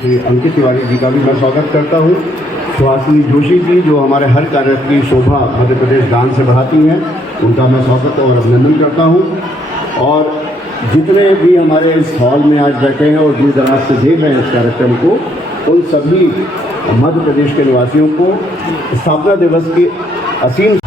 श्री अंकित तिवारी जी का भी मैं स्वागत करता हूँ। सुहासिनी जोशी जी जो हमारे हर कार्य की शोभा मध्य प्रदेश गान से बढ़ाती हैं, उनका मैं स्वागत और अभिनंदन करता हूँ। और जितने भी हमारे इस हॉल में आज बैठे हैं और दूर दराज से देख रहे हैं इस कार्यक्रम को, उन सभी मध्य प्रदेश के निवासियों को स्थापना दिवस की असीम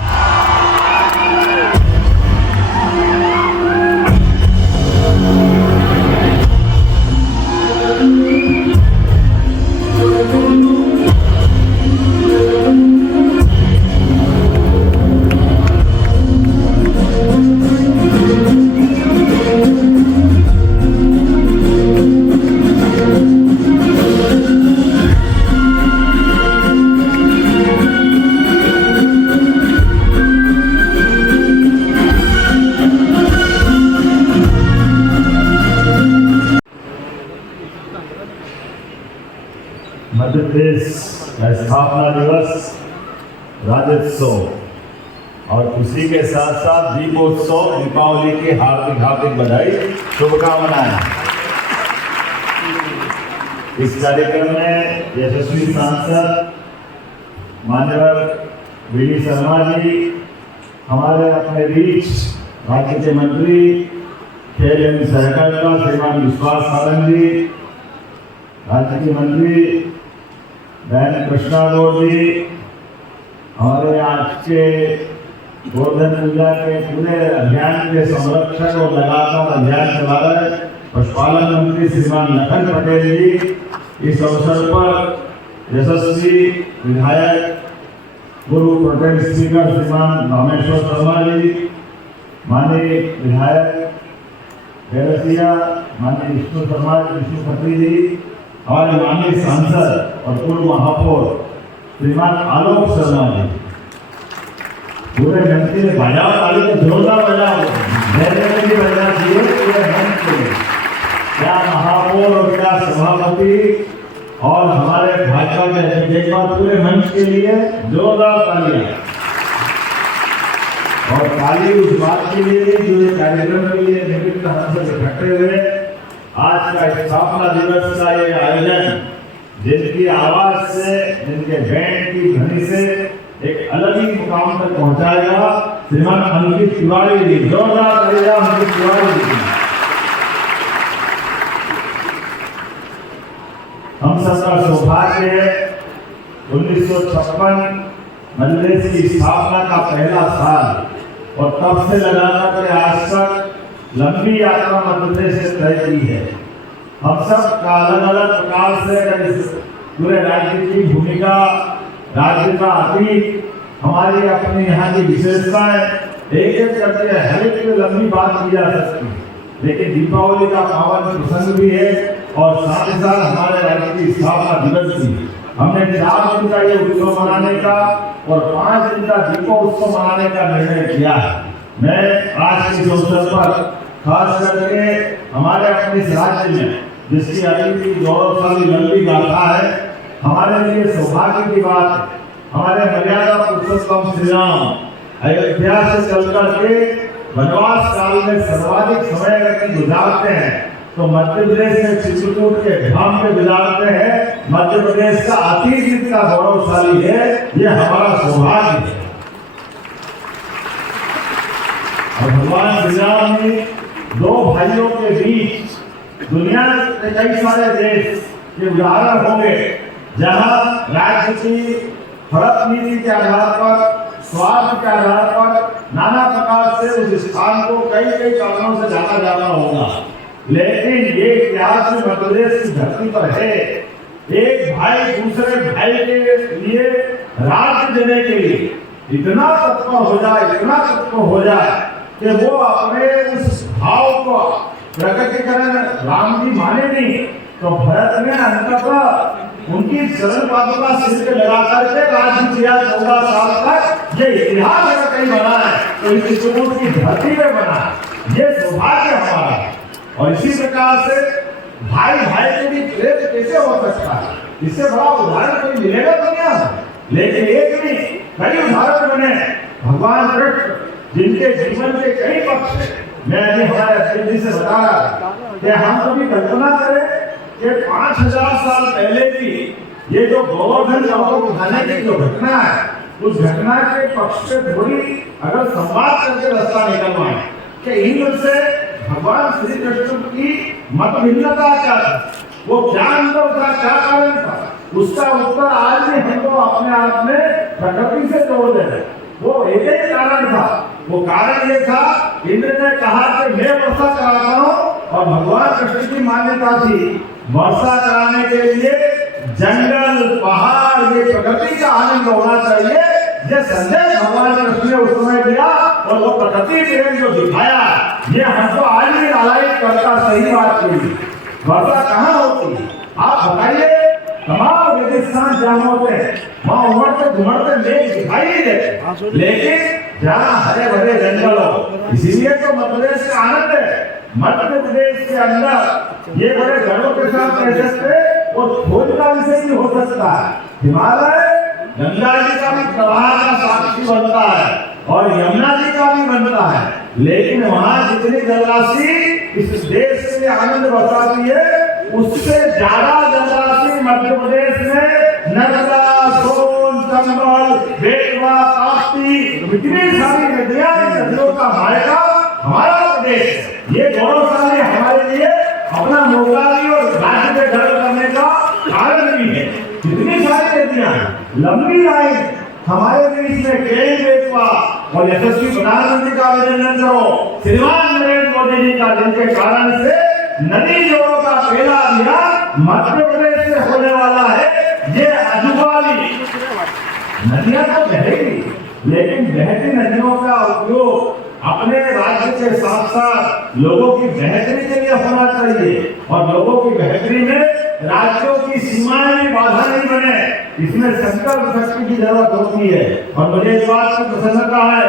मध्य प्रदेश स्थापना दिवस, राज्योत्सव और उसी के साथ साथ दीपोत्सव, दीपावली की हार्दिक हार्दिक बधाई, शुभकामनाएं। इस कार्यक्रम में यशस्वी सांसद माननीय वी शर्मा जी, हमारे अपने रीच राज्य के मंत्री खेल एवं सहकारिता श्रीमान विश्वास सारंग जी, राज्य के मंत्री बहन कृष्णा गौड़ जी, हमारे आज के गोवर्धन पूजा के पूरे अभियान के संरक्षक और लगातार अभियान चला रहे पशुपालन मंत्री श्रीमान लखन पटेल जी, इस अवसर पर यशस्वी विधायक पूर्व प्रोटेम स्पीकर श्रीमान रामेश्वर शर्मा जी, माननीय विधायक बेरसिया, माननीय विष्णु शर्मा विष्णु खत्री जी, हमारे माननीय सांसद और पूर्व महापौर श्रीमान आलोक शर्मा जी, पूरे मंत्री ने बजाओ ताली तो जोरदार बजाओ, भी बजा दिए पूरे मंच के लिए। क्या महापौर और क्या सभापति और हमारे भाजपा के एक बार पूरे मंच के लिए जोरदार तालियां। और ताली उस बात के लिए जो ये कार्यक्रम के लिए निमित्त हमसे इकट्ठे हुए, आज का स्थापना दिवस का ये आयोजन जिनकी आवाज से, जिनके बैंड की ध्वनि से एक अलग ही मुकाम तक पहुंचाएगा, श्रीमान अंकित तिवारी जी, जोरदार तालियां अंकित तिवारी जी। हम सबका सौभाग्य है 1956 मध्य प्रदेश की स्थापना का पहला साल और तब से लगाकर के आज तक लंबी यात्रा मध्य प्रदेश से तय की है। हम सब का अलग अलग प्रकार से पूरे राज्य की भूमिका, राज्य का अतीत, हमारी अपनी यहाँ की विशेषताएं एक एक करके हर एक में लंबी बात की जा सकती है, लेकिन दीपावली का पावन प्रसंग भी है और साथ ही साथ हमारे राज्य की स्थापना दिवस भी। हमने 4 दिन का ये उत्सव मनाने का और 5 दिन का दीपोत्सव मनाने का निर्णय किया है। मैं आज के अवसर पर खास करके हमारे अपने राज्य में जिसकी अभी गौरवशाली लंबी गाथा है, हमारे लिए सौभाग्य की बात है। हमारे मर्यादा पुरुषोत्तम श्री राम अयोध्या से चलकर के वनवास काल में सर्वाधिक समय अगर गुजारते हैं तो मध्य प्रदेश में चित्रकूट के धाम में गुजारते हैं। मध्य प्रदेश का अतीत जितना गौरवशाली है, ये हमारा सौभाग्य है। और भगवान श्री राम ने 2 भाइयों के बीच दुनिया के कई सारे देश के उदाहरण होंगे जहां राज्य की फर्क नीति के आधार पर, स्वार्थ के आधार पर नाना प्रकार से उस स्थान को कई कारणों से जाना जाता होगा, लेकिन ये इतिहास में मध्य प्रदेश की धरती पर है। एक भाई दूसरे भाई के लिए राज्य देने के लिए इतना तत्पर हो जाए कि वो अपने उस भाव को प्रकटीकरण राम जी माने नहीं तो भरत ने अंततः उनकी चरण पादुका सिर पे लगा करके राज्य किया 14 साल तक। ये इतिहास अगर कहीं बना है तो इस चित्रकूट की धरती में बना है। ये सौभाग्य हमारा है। और इसी प्रकार से भाई भाई के भी प्रेम कैसे हो सकता है, इससे बड़ा उदाहरण कोई मिलेगा दुनिया में। लेकिन एक नहीं कई उदाहरण बने भगवान कृष्ण जिनके जीवन के कई पक्ष। मैं अभी हमारे अध्यक्ष जी से बता रहा कि हम कभी कल्पना करें कि 5000 साल पहले भी ये जो गोवर्धन पर्वत उठाने की जो घटना है, उस घटना के पक्ष में थोड़ी अगर संवाद करके रास्ता निकलवाएं कि इंद्र से भगवान श्री कृष्ण की मत भिन्नता क्या थी, वो क्या अंतर था, क्या कारण था, उसका उत्तर आज भी हमको अपने आप में प्रकृति से जोड़ दे रहे। वो एक ही कारण था, वो कारण ये था, इंद्र ने कहा कि मैं वर्षा कराता हूँ और भगवान कृष्ण की मान्यता थी वर्षा कराने के लिए जंगल पहाड़ ये प्रकृति का आनंद होना चाहिए। ये संदेश भगवान कृष्ण ने उस समय दिया और वो प्रकृति प्रेम जो दिखाया ये हमको आज भी रियलाइज करता सही बात हुई। वर्षा कहाँ होती है आप बताइए, तमाम रेगिस्तान जहाँ होते हैं वहाँ उमड़ते घुमड़ते मेघ दिखाई नहीं देते, लेकिन जहाँ हरे भरे जंगल हो, इसीलिए तो मध्य प्रदेश का आनंद है। मध्य प्रदेश के अंदर ये बड़े गर्व के साथ कह सकते और खोज का विषय भी हो सकता है। हिमालय गंगा जी का भी प्रवाह का साक्षी बनता है और यमुना जी का भी बनता है, लेकिन वहाँ जितनी जलराशि इस देश के आनंद बरसाती है उससे ज्यादा जलराशि मध्य प्रदेश में नर्मदा, सोन, चंबल, बेतवा, ताप्ती इतनी सारी नदियां, नदियों का मायका हमारा प्रदेश है। ये गौरवशाली हमारे लिए अपना मोगाली और राज्य में गर्व करने का कारण भी है। इतनी सारी नदियां, लंबी लाइन हमारे बीच में केंद्र बेतवा और यशस्वी प्रधानमंत्री का अभिनंदन करो, श्रीमान नरेंद्र मोदी जी का, जिनके कारण से नदी जोड़ों का पहला अभियान मध्य प्रदेश से होने वाला है। ये अजुबाली नदियां तो बहेगी, लेकिन बहती नदियों का उपयोग अपने राज्य के साथ साथ लोगों की बेहतरी के लिए होना चाहिए और लोगों की बेहतरी में राज्यों की सीमाएं भी बाधा नहीं बने, इसमें संकल्प शक्ति की जरूरत होती है। और मुझे इस बात की प्रसन्नता है,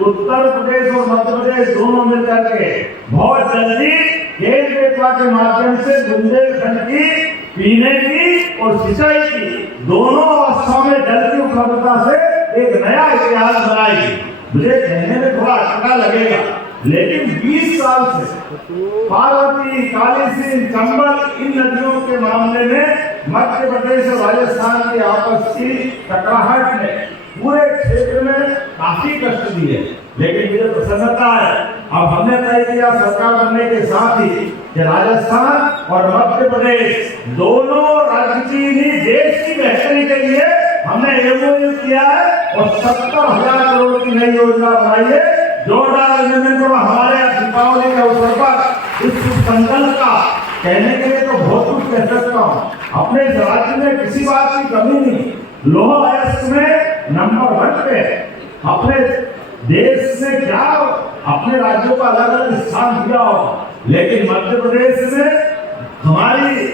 उत्तर प्रदेश और मध्य प्रदेश दोनों मिलकर के बहुत जल्दी केंद्र बेतवा के माध्यम से बुंदेलखंड की पीने की और सिंचाई की दोनों अवस्थाओं में जल की उपलब्धता से एक नया इतिहास बनाएगी। मुझे कहने में थोड़ा अटका लगेगा, लेकिन 20 साल से पार्वती, काली सिंह, चंबल इन नदियों के मामले में मध्य प्रदेश और राजस्थान की आपस की टकराहट ने पूरे क्षेत्र में काफी कष्ट दिए, लेकिन मुझे प्रसन्नता है अब हमने तय किया सरकार बनने के साथ ही कि राजस्थान और मध्य प्रदेश दोनों राज्य की ही देश की बेहतरी के लिए हमने एमओयू किया है और 70,000 करोड़ की नई योजना बनाई है। जोरदार अभिनंदन करो हमारे दीपावली के अवसर पर इस संकल्प का। कहने के लिए तो बहुत कुछ कह सकता हूँ, अपने इस राज्य में किसी बात की कमी नहीं, लोह अयस्क में नंबर 1 पे, अपने देश में क्या अपने राज्यों का अलग अलग स्थान दिया हो, लेकिन मध्य प्रदेश में हमारी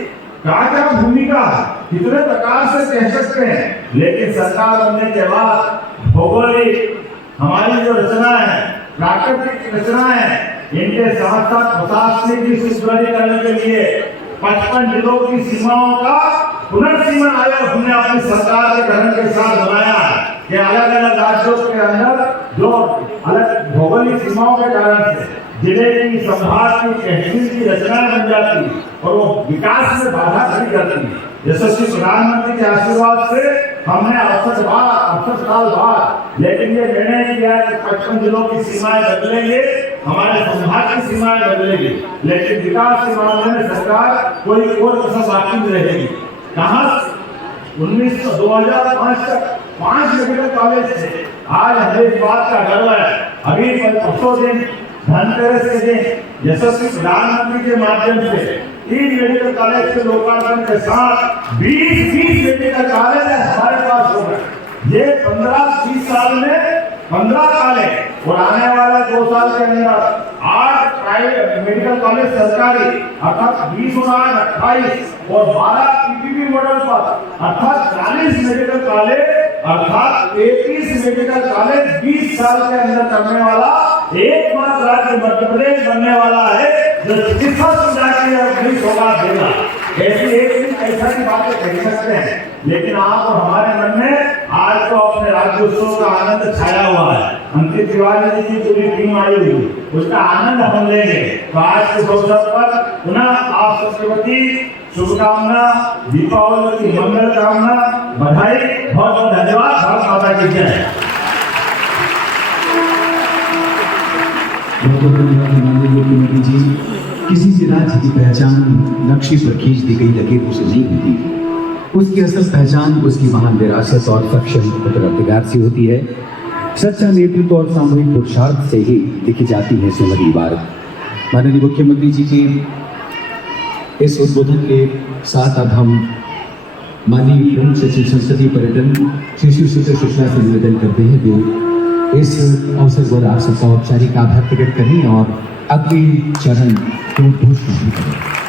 क्या भूमिका कितने प्रकार से कह सकते हैं, लेकिन सरकार बनने के बाद भौगोलिक हमारी जो रचना है, प्राकृतिक रचना है, इनके साथ साथ प्रशासनिक की सुदृढ़ी करने के लिए 55 जिलों की सीमाओं का पुनर्सीमन आयोग हमने अपनी सरकार के गठन के साथ बनाया है कि अलग अलग राज्यों के अंदर जो अलग भौगोलिक सीमाओं के कारण से जिले की, संभाग की, तहसील की रचनाएं बन जाती और वो विकास में बाधा खड़ी करती है। यशस्वी प्रधानमंत्री के आशीर्वाद से हमने 68 साल बाद लेकिन ये निर्णय किया कि 55 जिलों की सीमाएं बदलेंगे, हमारे संभाग की सीमाएं बदलेंगी, लेकिन विकास के मामले में सरकार कोई और कसर बाकी नहीं रहेगी। कहाँ 2005 तक 5 मेडिकल कॉलेज थे, आज हमें इस बात का गर्व है। अभी परसों दिन धनतेरस के दिन यशस्वी प्रधानमंत्री के माध्यम से 3 मेडिकल कॉलेज के लोकार्पण के साथ 20 मेडिकल कॉलेज हमारे पास हो गए। ये 15-20 साल में 15 कॉलेज और आने वाले 2 साल के अंदर 8 प्राइवेट मेडिकल कॉलेज सरकारी अर्थात 20 और 8 28 और 12 पीपीपी मॉडल पर अर्थात 40 मेडिकल कॉलेज अर्थात 33 मेडिकल कॉलेज 20 साल के अंदर करने वाला एकमात्र राज्य मध्य प्रदेश बनने वाला है जो चिकित्सा सुविधा की अपनी सौगात देगा। ऐसी एक कई सारी बातें कह सकते हैं, लेकिन आप और हमारे मन में आज तो अपने राज्योत्सव का आनंद छाया हुआ है। अंकित तिवारी जी की पूरी टीम आई हुई, उसका आनंद हम लेंगे। तो आज के अवसर पर पुनः आप सबके प्रति शुभकामना, दीपावली की मंगल कामना, बधाई, बहुत बहुत धन्यवाद। भारत माता की जय। माननीय मुख्यमंत्री जी, किसी भी राज्य की पहचान नक्शे पर खींच दी गई लकीरों से नहीं होती। उसकी असल पहचान उसकी महान विरासत और सक्षम उत्तराधिकार से होती है। सच्चा नेतृत्व और सामूहिक पुरुषार्थ से ही लिखी जाती है सुनहरी इबारत। माननीय मुख्यमंत्री जी के इस उद्बोधन के साथ अब हम माननीय प्रमुख सचिव संसदीय पर्यटन श्री सुशील शुक्ला से निवेदन करते हैं जो इस अवसर पर आप सबका औपचारिक आभार प्रकट करें और अगले चरण को घोषणा करें।